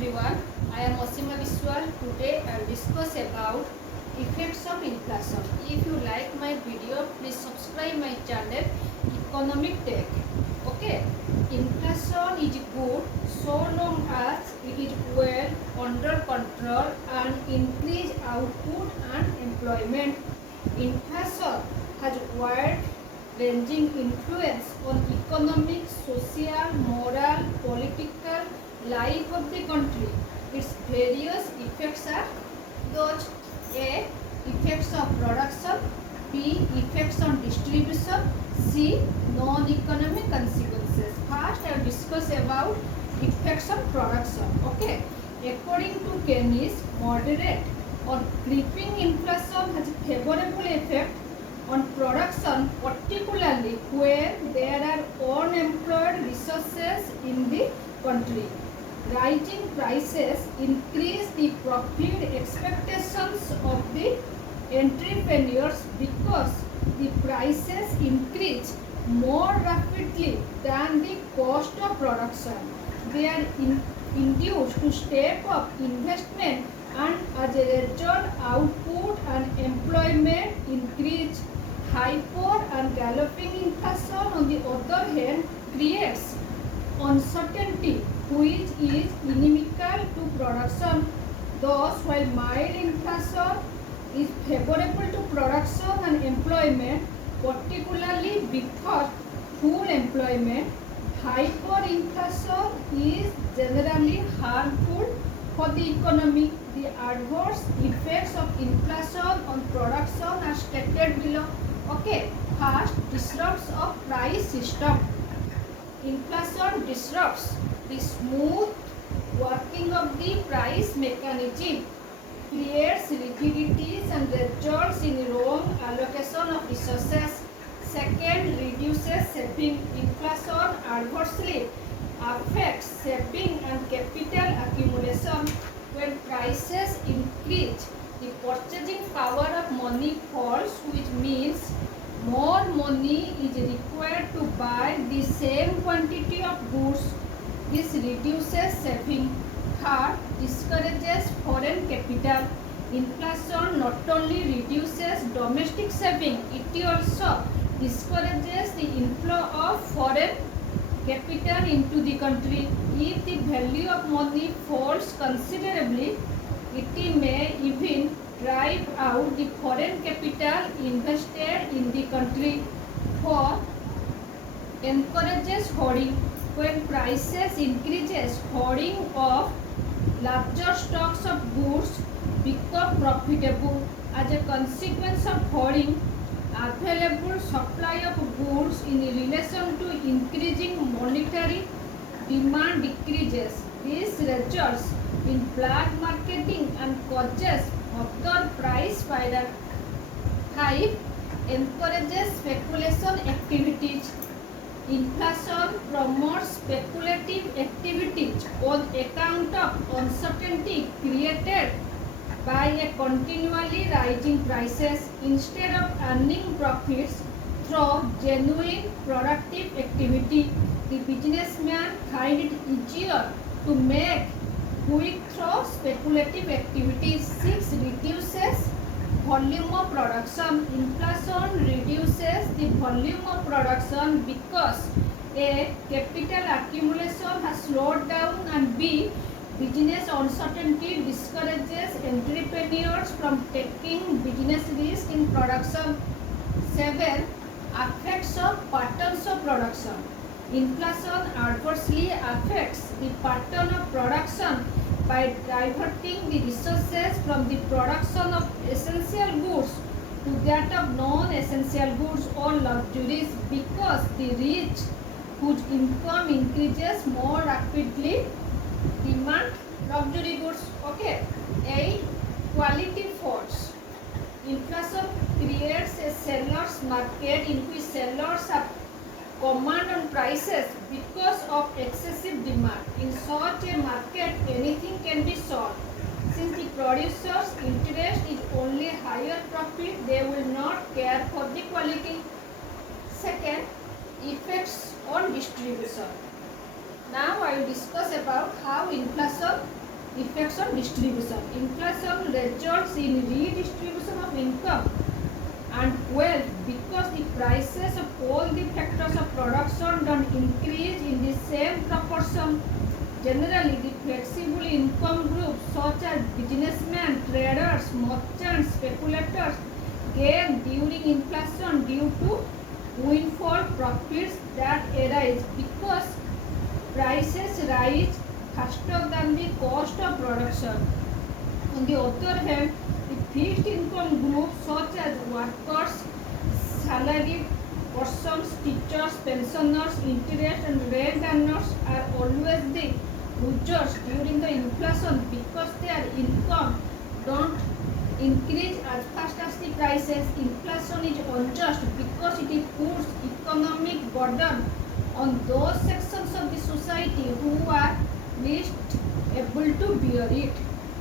everyone, I am Osima Biswal. Today I will discuss about effects of inflation. If you like my video, please subscribe my channel Economic Tech. Okay, inflation is good so long as it is well under control and increase output and employment. Inflation has wide ranging influence on economic, social, moral, political life of the country. Its various effects are those: A. Effects of production, B. Effects on distribution, C. Non-economic consequences. First, I will discuss about effects on production. Okay, according to Keynes, moderate or creeping inflation has a favorable effect on production, particularly where there are unemployed resources in the country. Rising prices increase the profit expectations of the entrepreneurs because the prices increase more rapidly than the cost of production. They are induced to step up investment, and as a result output and employment increase. Hyper and galloping inflation, on the other hand, creates uncertainty which is inimical to production. Thus, while mild inflation is favorable to production and employment, particularly because full employment, hyperinflation is generally harmful for the economy. The adverse effects of inflation on production are stated below. Okay, first, disrupts of price system. Inflation disrupts the smooth working of the price mechanism, creates rigidities and results in wrong allocation of resources. Second, reduces saving. Inflation adversely affects saving and capital accumulation. When prices increase, the purchasing power of money falls, which means more money is required to buy the same quantity of goods. This reduces saving. Third, discourages foreign capital. Inflation not only reduces domestic saving, it also discourages the inflow of foreign capital into the country. If the value of money falls considerably, it may even drive out the foreign capital invested in the country. Fourth, encourages hoarding. When prices increases, hoarding of larger stocks of goods become profitable. As a consequence of hoarding, available supply of goods in relation to increasing monetary demand decreases. This results in black marketing and causes further price spiral. 5. Encourages speculation activities. Inflation promotes speculative activities on account of uncertainty created by a continually rising prices. Instead of earning profits through genuine productive activity, the businessman finds it easier to make quick through speculative activities. 6. Reduces volume of production. Inflation reduces the volume of production because A. Capital accumulation has slowed down, and B. Business uncertainty discourages entrepreneurs from taking business risk in production. 7. Effects of patterns of production. Inflation adversely affects the pattern of production by diverting the resources from the production of essential goods to that of non-essential goods or luxuries, because the rich, whose income increases more rapidly, demand luxury goods. Okay. 8. Quality faults. Inflation creates a seller's market in which sellers have command on prices because of excessive demand. In such a market, anything can be sold. Since the producer's interest is only higher profit, they will not care for the quality. Second, effects on distribution. Now I will discuss about how inflation effects on distribution. Inflation results in redistribution of income and wealth because the prices of all the factors of production don't increase in the same proportion. Generally, the flexible income groups such as businessmen, traders, merchants, speculators gain during inflation due to windfall profits that arise because prices rise faster than the cost of production. On the other hand, the fixed income groups such as workers, salaried persons, teachers, pensioners, interest and rent earners are always the losers during the inflation because their income don't increase as fast as the prices. Inflation is unjust because it puts economic burden on those sections of the society who are least able to bear it.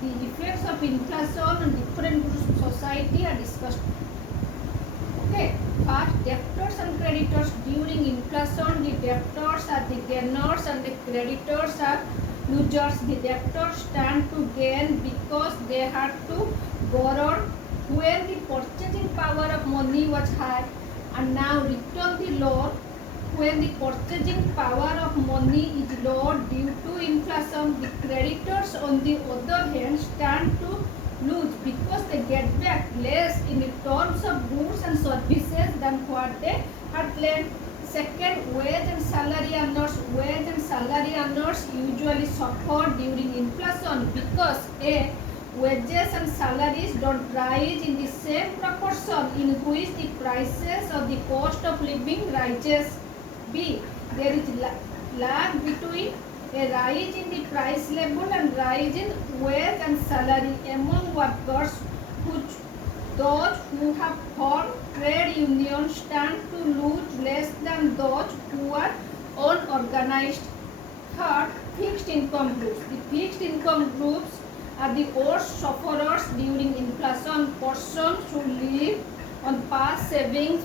The effects of inflation on different groups of society are discussed. Okay, first debtors and creditors. During inflation, the debtors are the gainers and the creditors are losers. The debtors stand to gain because they had to borrow when the purchasing power of money was high and now return the loan when the purchasing power of money is low due to inflation. The creditors on the other hand stand to lose because they get back less in terms of goods and services than what they had lent. Second, wage and salary earners. Wage and salary earners usually suffer during inflation because A. Wages and salaries don't rise in the same proportion in which the prices of the cost of living rises. B. There is lag between a rise in the price level and rise in wage and salary among workers. Those who have formed trade unions stand to lose less than those who are unorganized. Third, fixed income groups. The fixed income groups are the worst sufferers during inflation. Persons who live on past savings,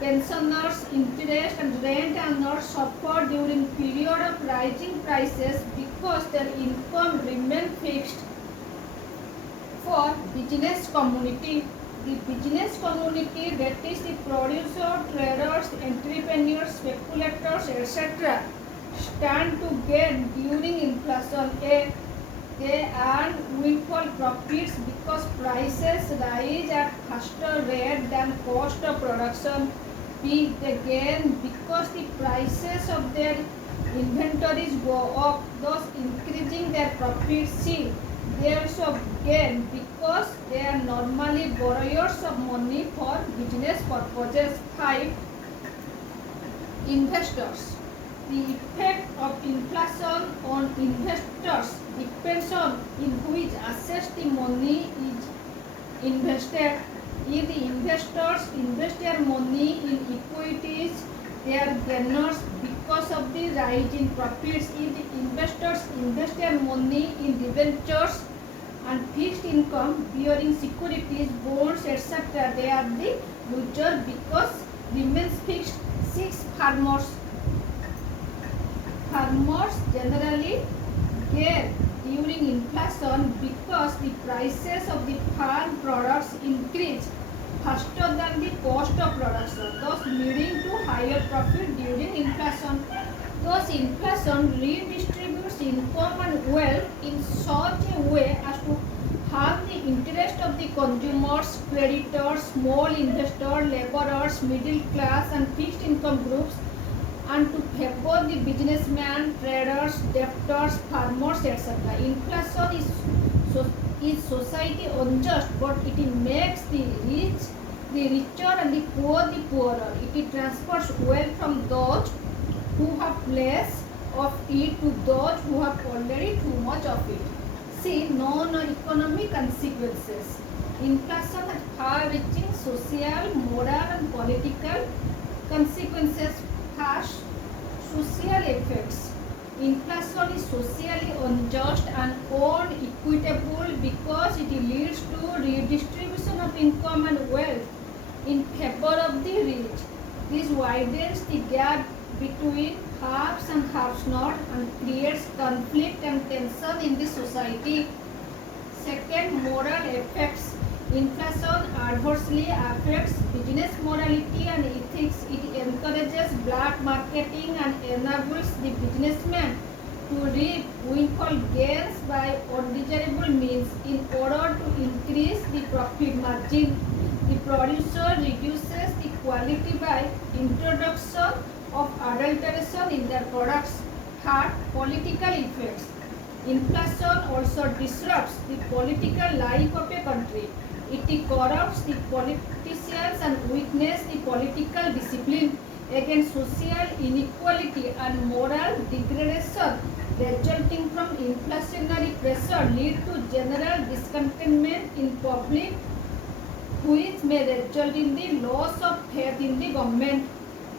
pensioners, interest and rent earners suffer during period of rising prices because their income remains fixed. For business community, the business community, that is the producer, traders, entrepreneurs, speculators, etc., stand to gain during inflation. A. They earn windfall profits because prices rise at faster rate than cost of production. B. They gain because the prices of their inventories go up, thus increasing their profits. C. They also gain because they are normally borrowers of money for business purposes. 5. Investors. The effect of inflation on investors depends on in which assets the money is invested. If the investors invest their money in equities, they are gainers because of the rise in profits. If the investors invest their money in debentures and fixed income bearing securities, bonds, etc., they are the losers because remains fixed. 6. Farmers. Farmers generally gain during inflation because the prices of the farm products increase faster than the cost of production, thus leading to higher profit during inflation. Thus, inflation redistributes income and wealth in such a way as to harm the interest of the consumers, creditors, small investors, laborers, middle class and fixed income groups, and to favor the businessmen, traders, debtors, farmers, etc. Inflation is society unjust, but it makes the rich the richer and the poorer. It transfers wealth from those who have less of it to those who have already too much of it. See, non-economic consequences. Inflation has far-reaching social, moral and political consequences. First, social effects. Inflation is socially unjust and unequitable because it leads to redistribution of income and wealth in favor of the rich. This widens the gap between haves and haves not and creates conflict and tension in the society. Second, moral effects. Inflation adversely affects business morality and ethics. It encourages black marketing and enables the businessman to reap windfall gains by undesirable means in order to increase the profit margin. The producer reduces the quality by introduction of adulteration in their products. Third, political effects. Inflation also disrupts the political life of a country. It corrupts the politicians and weakens the political discipline. Against social inequality and moral degradation resulting from inflationary pressure lead to general discontentment in public, which may result in the loss of faith in the government.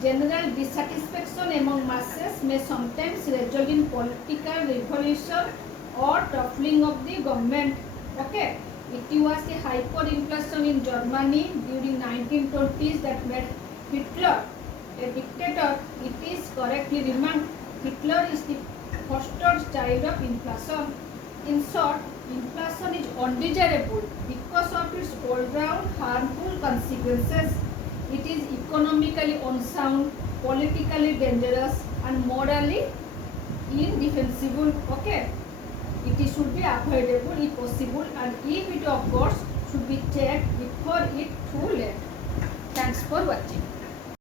General dissatisfaction among masses may sometimes result in political revolution or toppling of the government. Okay, it was the hyperinflation in Germany during 1920s that made Hitler a dictator. It is correctly remarked Hitler is the foster child of inflation. In short, inflation is undesirable because of its all-round harmful consequences. It is economically unsound, politically dangerous, and morally indefensible. Okay, it should be avoidable if possible, and if it occurs, should be checked before it too late. Thanks for watching.